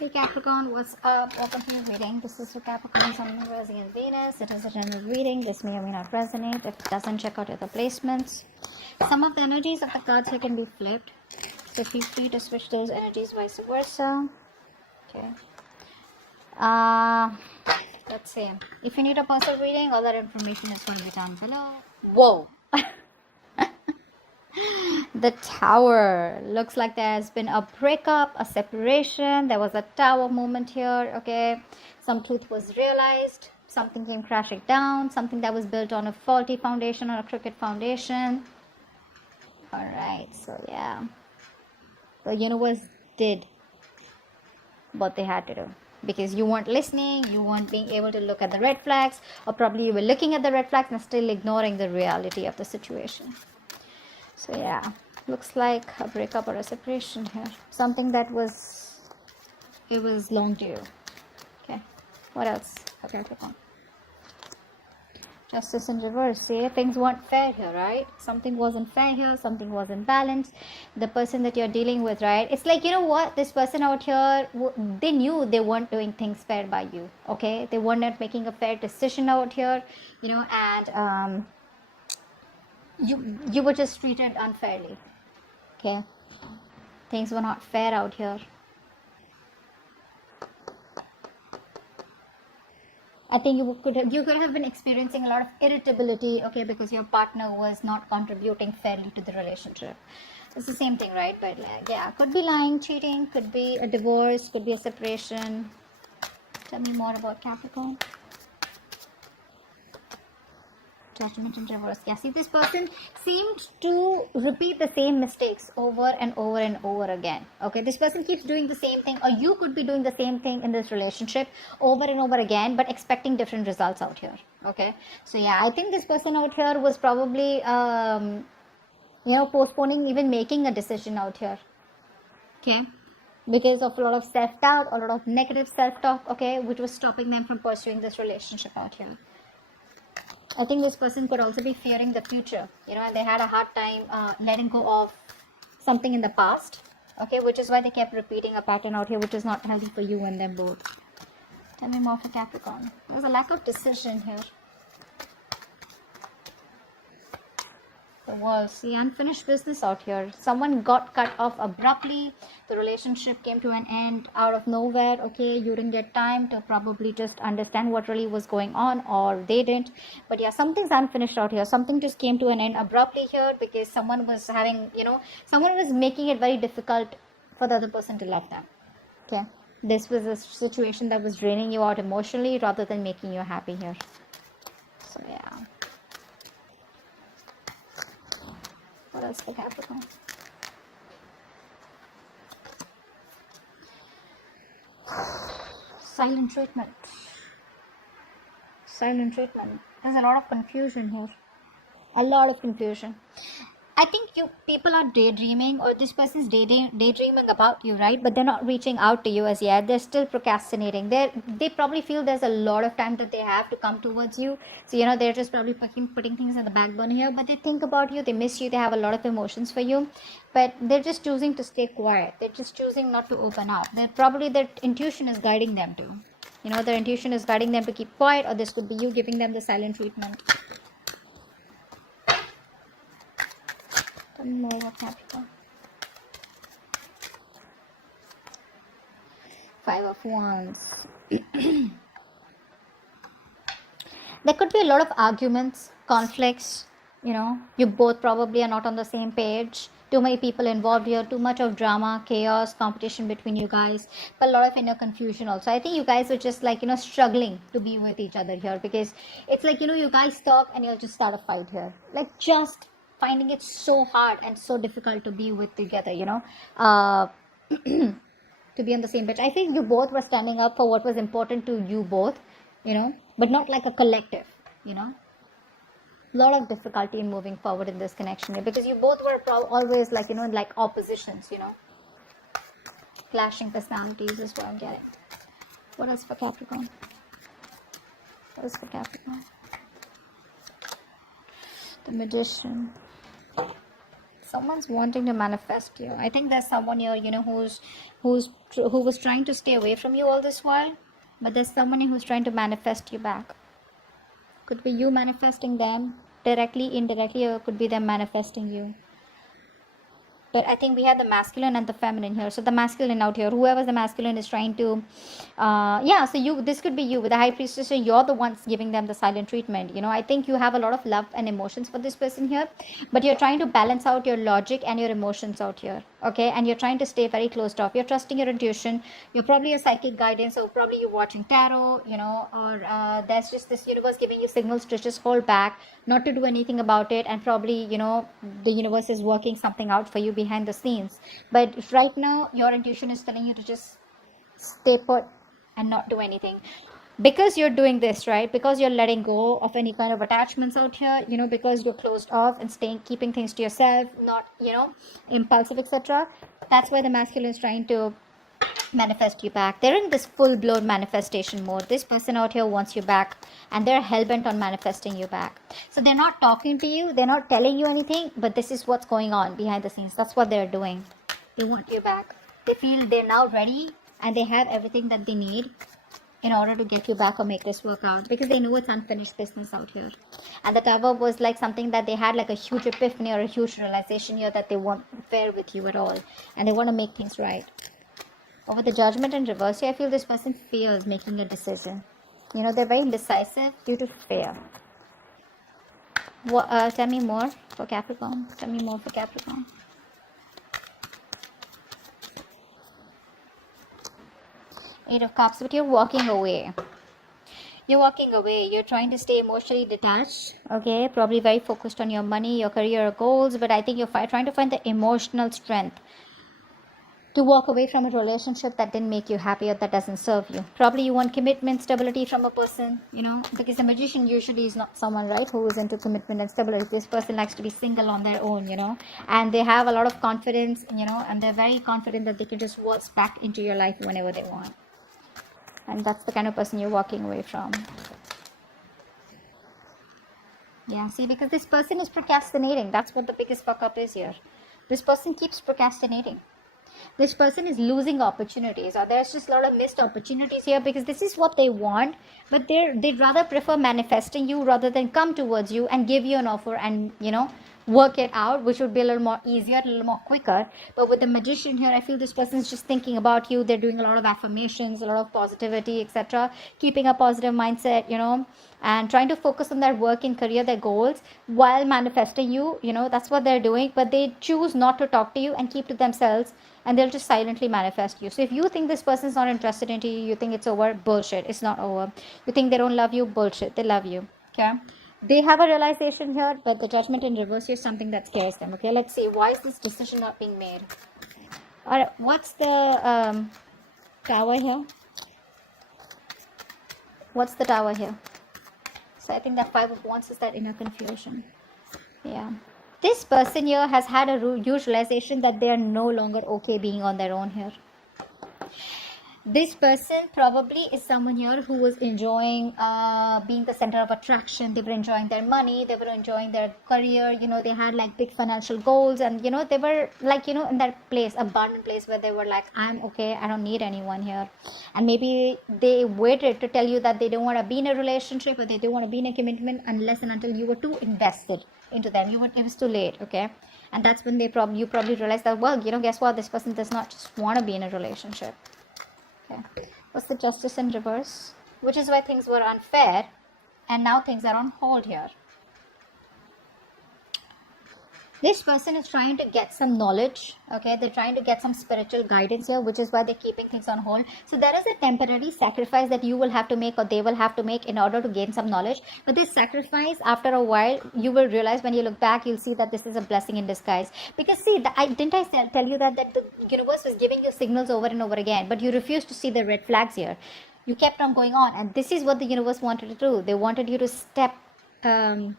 Hey Capricorn, what's up? Welcome to your reading. This is for Capricorn, Sun, Moon, Rising, and Venus. It is a general reading. This may or may not resonate. If it doesn't, check out other placements. Some of the energies of the cards here can be flipped, so feel free to switch those energies, vice versa. Okay. Let's see. If you need a personal reading, all that information is going to be down below. Whoa. The Tower. Looks like there's been a breakup, a separation. There was a tower moment here. Okay, some truth was realized, something came crashing down, something that was built on a faulty foundation or a crooked foundation. All right, so yeah, the universe did what they had to do, because you weren't listening, you weren't being able to look at the red flags, or probably you were looking at the red flags and still ignoring the reality of the situation. So yeah, looks like a breakup or a separation here. Something that was long due. Okay, what else? Okay, Capricorn. Justice in reverse. See, things weren't fair here, right? Something wasn't fair here. Something wasn't balanced. The person that you're dealing with, right? It's like, you know what? This person out here, they knew they weren't doing things fair by you. Okay, they were not making a fair decision out here, you know, and you were just treated unfairly. Okay, things were not fair out here. I think you could have been experiencing a lot of irritability, okay, because your partner was not contributing fairly to the relationship. It's the same thing, right? But like, yeah, could be lying, cheating, could be a divorce, could be a separation. Tell me more about Capricorn. Judgment in reverse. Yeah, see, this person seemed to repeat the same mistakes over and over and over again. Okay, this person keeps doing the same thing, or you could be doing the same thing in this relationship over and over again, but expecting different results out here. Okay, so yeah, I think this person out here was probably you know, postponing even making a decision out here. Okay, because of a lot of self-doubt, a lot of negative self-talk, okay, which was stopping them from pursuing this relationship out here. I think this person could also be fearing the future, you know, and they had a hard time letting go of something in the past, okay, which is why they kept repeating a pattern out here, which is not healthy for you and them both. Tell me more for Capricorn. There's a lack of decision here. The World. See, unfinished business out here. Someone got cut off abruptly. The relationship came to an end out of nowhere. Okay, you didn't get time to probably just understand what really was going on, or they didn't. But yeah, something's unfinished out here. Something just came to an end abruptly here because someone was having, you know, someone was making it very difficult for the other person to love them. Okay, this was a situation that was draining you out emotionally rather than making you happy here. So yeah. What else for Capricorn? Silent treatment. Silent treatment. There's a lot of confusion here. A lot of confusion. I think you people are daydreaming, or this person's daydreaming about you, right? But they're not reaching out to you as yet. They're still procrastinating. They probably feel there's a lot of time that they have to come towards you. So, you know, they're just probably putting things in the back burner here. But they think about you. They miss you. They have a lot of emotions for you. But they're just choosing to stay quiet. They're just choosing not to open up. Their intuition is guiding them to. You know, their intuition is guiding them to keep quiet, or this could be you giving them the silent treatment. More of Capricorn. 5 of Wands. There could be a lot of arguments, conflicts, you know, you both probably are not on the same page. Too many people involved here, too much of drama, chaos, competition between you guys, but a lot of inner confusion also. I think you guys were just like, you know, struggling to be with each other here, because it's like, you know, you guys talk and you'll just start a fight here. Like, just finding it so hard and so difficult to be with together, you know, to be on the same page. I think you both were standing up for what was important to you both, you know, but not like a collective, you know. A lot of difficulty in moving forward in this connection here, because you both were always like, you know, like oppositions, you know. Clashing personalities is what I'm getting. What else for Capricorn? What else for Capricorn? The Magician. Someone's wanting to manifest you. I think there's someone here, you know, who's who was trying to stay away from you all this while, but there's someone who's trying to manifest you back. Could be you manifesting them directly, indirectly, or could be them manifesting you. But I think we have the masculine and the feminine here. So the masculine out here, whoever the masculine is trying to, so this could be you with the high priestess. So you're the ones giving them the silent treatment. I think you have a lot of love and emotions for this person here, but you're trying to balance out your logic and your emotions out here. Okay, and you're trying to stay very closed off. You're trusting your intuition. You're probably a psychic guidance, so probably you're watching tarot, or there's just this universe giving you signals to just hold back, not to do anything about it, and probably the universe is working something out for you behind the scenes. But if right now your intuition is telling you to just stay put and not do anything, because you're doing this, right? Because you're letting go of any kind of attachments out here, because you're closed off and keeping things to yourself, not impulsive, etc. That's why the masculine is trying to manifest you back. They're in this full-blown manifestation mode. This person out here wants you back, and they're hell-bent on manifesting you back. So they're not talking to you, they're not telling you anything, but this is what's going on behind the scenes. That's what they're doing. They want you back. They feel they're now ready, and they have everything that they need in order to get you back or make this work out, because they know it's unfinished business out here. And the Tower was like something that they had like a huge epiphany or a huge realization here that they won't bear with you at all, and they want to make things right. Over the Judgment in reverse here, I feel this person fears making a decision. They're very indecisive due to fear. Tell me more for Capricorn. Tell me more for Capricorn. Eight of Cups, but you're walking away. You're walking away. You're trying to stay emotionally detached. Okay, probably very focused on your money, your career goals, but I think you're trying to find the emotional strength to walk away from a relationship that didn't make you happy or that doesn't serve you. Probably you want commitment, stability from a person, because the Magician usually is not someone, right, who is into commitment and stability. This person likes to be single on their own, and they have a lot of confidence, and they're very confident that they can just waltz back into your life whenever they want. And that's the kind of person you're walking away from. Yeah, see, because this person is procrastinating. That's what the biggest fuck up is here. This person keeps procrastinating. This person is losing opportunities, or there's just a lot of missed opportunities here, because this is what they want, but they'd rather prefer manifesting you rather than come towards you and give you an offer and work it out, which would be a little more easier, a little more quicker. But with the Magician here, I feel this person is just thinking about you. They're doing a lot of affirmations, a lot of positivity, etc., keeping a positive mindset, and trying to focus on their work and career, their goals, while manifesting you. That's what they're doing, but they choose not to talk to you and keep to themselves, and they'll just silently manifest you. So if you think this person's not interested in you, you think it's over, bullshit. It's not over. You think they don't love you, bullshit. They love you. Okay, they have a realization here, but the Judgment in reverse is something that scares them. Okay, let's see, why is this decision not being made? All right, what's the Tower here? What's the Tower here? So I think that Five of Wands is that inner confusion. Yeah, this person here has had a huge realization that they are no longer okay being on their own here. This person probably is someone here who was enjoying being the center of attraction. They were enjoying their money, they were enjoying their career, they had like big financial goals, and they were like in that place, abundant place, where they were like, I'm okay, I don't need anyone here. And maybe they waited to tell you that they don't want to be in a relationship, or they don't want to be in a commitment unless and until you were too invested into them. It was too late. Okay, and that's when you probably realized that, well, guess what, this person does not just want to be in a relationship. Okay. What's the Justice in reverse? Which is why things were unfair, and now things are on hold here. This person is trying to get some knowledge. Okay, they're trying to get some spiritual guidance here, which is why they're keeping things on hold. So there is a temporary sacrifice that you will have to make, or they will have to make, in order to gain some knowledge. But this sacrifice, after a while, you will realize, when you look back, you'll see that this is a blessing in disguise. Because see, didn't I tell you that the universe was giving you signals over and over again, but you refused to see the red flags here. You kept on going on, and this is what the universe wanted to do. They wanted you to step down,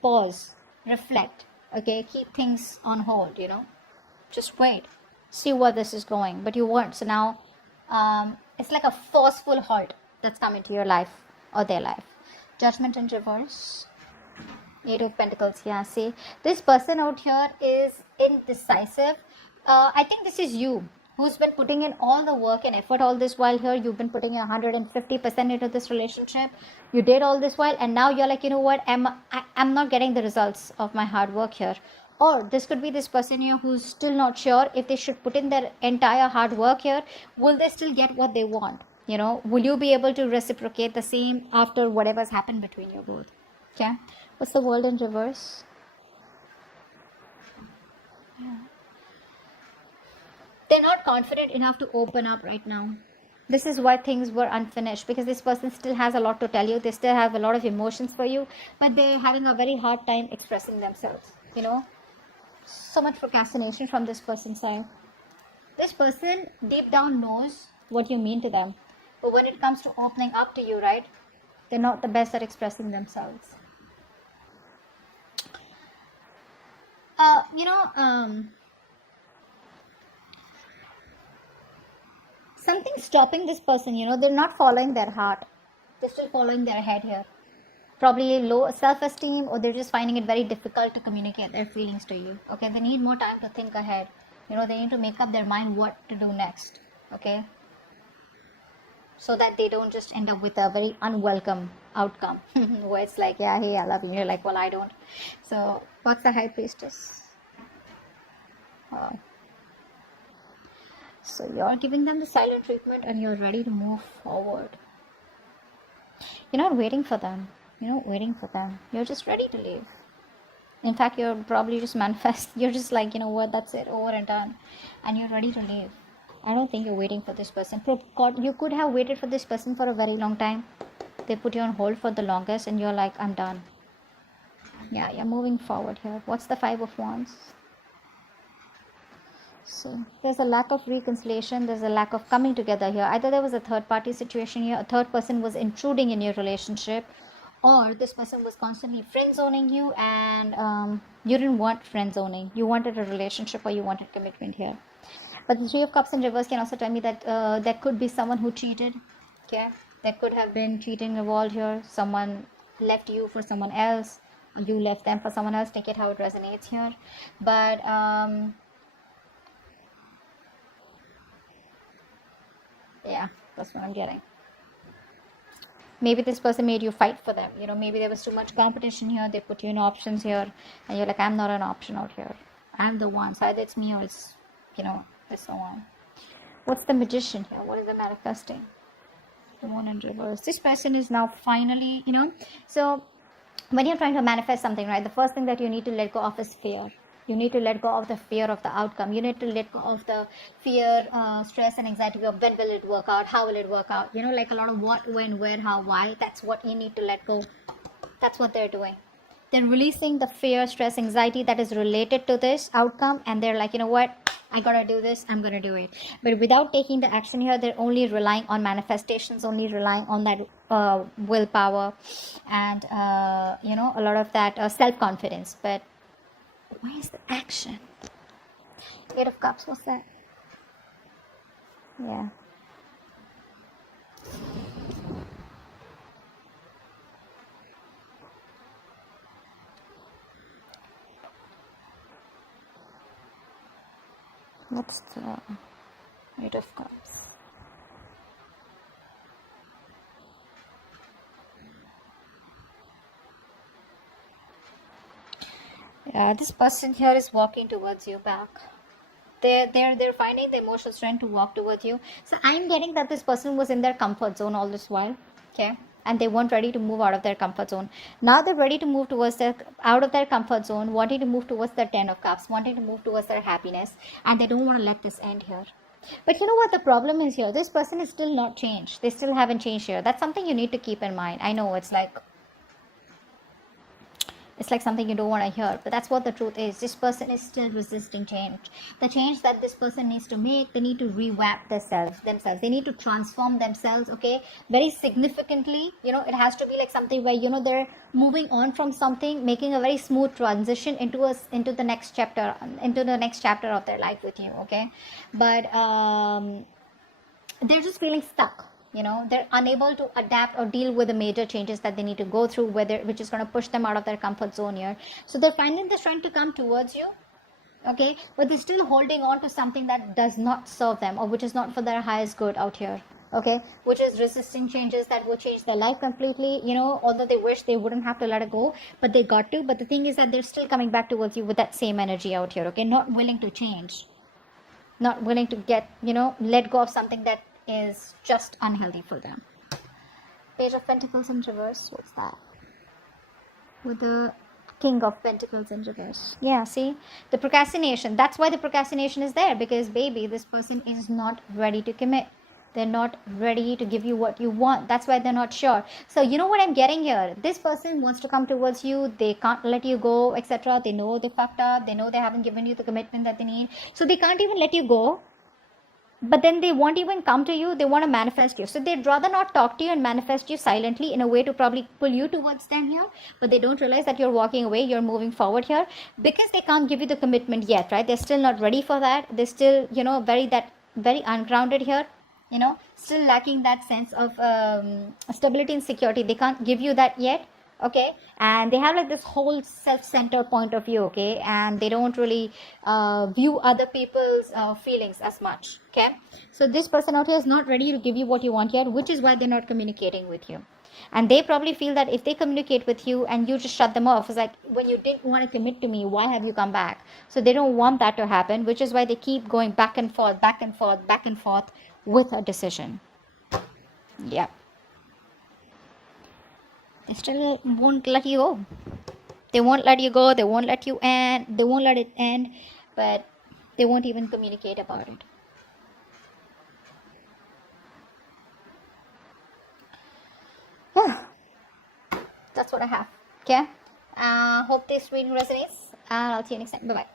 pause, reflect. Okay, keep things on hold, just wait, see where this is going. But you weren't. So now it's like a forceful halt that's come into your life or their life. Judgment in reverse. Eight of Pentacles. Yeah, see, this person out here is indecisive. I think this is you who's been putting in all the work and effort all this while here. You've been putting in 150% into this relationship. You did all this while, and now you're like, you know what, I'm not getting the results of my hard work here. Or this could be this person here who's still not sure if they should put in their entire hard work here. Will they still get what they want? You know, will you be able to reciprocate the same after whatever's happened between you both? Okay. What's the world in reverse? Yeah. They're not confident enough to open up right now. This is why things were unfinished, because this person still has a lot to tell you. They still have a lot of emotions for you, but they're having a very hard time expressing themselves, you know. So much procrastination from this person's side. This person deep down knows what you mean to them, but when it comes to opening up to you, right, they're not the best at expressing themselves. Something's stopping this person, you know. They're not following their heart. They're still following their head here. Probably low self-esteem, or they're just finding it very difficult to communicate their feelings to you. Okay, they need more time to think ahead. You know, they need to make up their mind what to do next. Okay, so that they don't just end up with a very unwelcome outcome where it's like, yeah, hey, I love you. And you're like, well, I don't. So what's the High Priestess? So you're giving them the silent treatment and you're ready to move forward. You're not waiting for them. You're not waiting for them. You're just ready to leave. In fact, you're probably just manifest. You're just like, you know what, that's it, over and done. And you're ready to leave. I don't think you're waiting for this person. You could have waited for this person for a very long time. They put you on hold for the longest and you're like, I'm done. Yeah, you're moving forward here. What's the Five of Wands? So there's a lack of reconciliation. There's a lack of coming together here. Either there was a third party situation here. A third person was intruding in your relationship. Or this person was constantly friend zoning you, and you didn't want friend zoning. You wanted a relationship, or you wanted commitment here. But the Three of Cups in reverse can also tell me that there could be someone who cheated. Okay, there could have been cheating involved here. Someone left you for someone else, or you left them for someone else. Take it how it resonates here. But yeah, that's what I'm getting. Maybe this person made you fight for them. You know, maybe there was too much competition here. They put you in options here. And you're like, I'm not an option out here. I'm the one. So either it's me or it's, you know, it's so on. What's the Magician here? What is the manifesting? The Moon in reverse. This person is now finally, you know. So when you're trying to manifest something, right, the first thing that you need to let go of is fear. You need to let go of the fear of the outcome. You need to let go of the fear, stress and anxiety of when will it work out, how will it work out. You know, like a lot of what, when, where, how, why. That's what you need to let go. That's what they're doing. They're releasing the fear, stress, anxiety that is related to this outcome. And they're like, you know what, I gotta do this, I'm gonna do it. But without taking the action here, they're only relying on manifestations, only relying on that willpower and, you know, a lot of that self-confidence. But where's the action? Eight of Cups, what's that? Yeah. What's the Eight of Cups? Yeah, this person here is walking towards you back. They're finding the emotional strength to walk towards you. So I'm getting that this person was in their comfort zone all this while. Okay. And they weren't ready to move out of their comfort zone. Now they're ready to move towards out of their comfort zone, wanting to move towards their Ten of Cups, wanting to move towards their happiness. And they don't want to let this end here. But you know what the problem is here? This person is still not changed. They still haven't changed here. That's something you need to keep in mind. I know it's like something you don't want to hear, but that's what the truth is. This person is still resisting change. The change that this person needs to make, they need to revamp themselves. They need to transform themselves, okay, very significantly. You know, it has to be like something where, you know, they're moving on from something, making a very smooth transition into the next chapter of their life with you, okay. But they're just feeling stuck. You know, they're unable to adapt or deal with the major changes that they need to go through, which is going to push them out of their comfort zone here. So they're finding the strength to come towards you. okay, but they're still holding on to something that does not serve them or which is not for their highest good out here, okay, which is resisting changes that will change their life completely, you know, although they wish they wouldn't have to let it go, but they got to. But the thing is that they're still coming back towards you with that same energy out here, okay, not willing to change, not willing to get, you know, let go of something that is just unhealthy for them. Page of Pentacles in reverse, what's that? With the King of Pentacles in reverse. Yeah, see, the procrastination, that's why the procrastination is there, because baby, this person is not ready to commit. They're not ready to give you what you want. That's why they're not sure. So you know what I'm getting here? This person wants to come towards you. They can't let you go, etc. They know they fucked up. They know they haven't given you the commitment that they need. So they can't even let you go. But then they won't even come to you. They want to manifest you. So they'd rather not talk to you and manifest you silently in a way to probably pull you towards them here. But they don't realize that you're walking away, you're moving forward here, because they can't give you the commitment yet, right? They're still not ready for that. They're still, you know, very ungrounded here, you know, still lacking that sense of stability and security. They can't give you that yet, okay, and they have like this whole self-centered point of view, okay, and they don't really view other people's feelings as much, okay. So this person out here is not ready to give you what you want yet, which is why they're not communicating with you. And they probably feel that if they communicate with you and you just shut them off, it's like, when you didn't want to commit to me, why have you come back? So they don't want that to happen, which is why they keep going back and forth, back and forth, back and forth with a decision. Yeah, they still won't let you go. They won't let you go. They won't let you end. They won't let it end, but they won't even communicate about it. That's what I have. Okay. Hope this reading resonates. And I'll see you next time. Bye bye.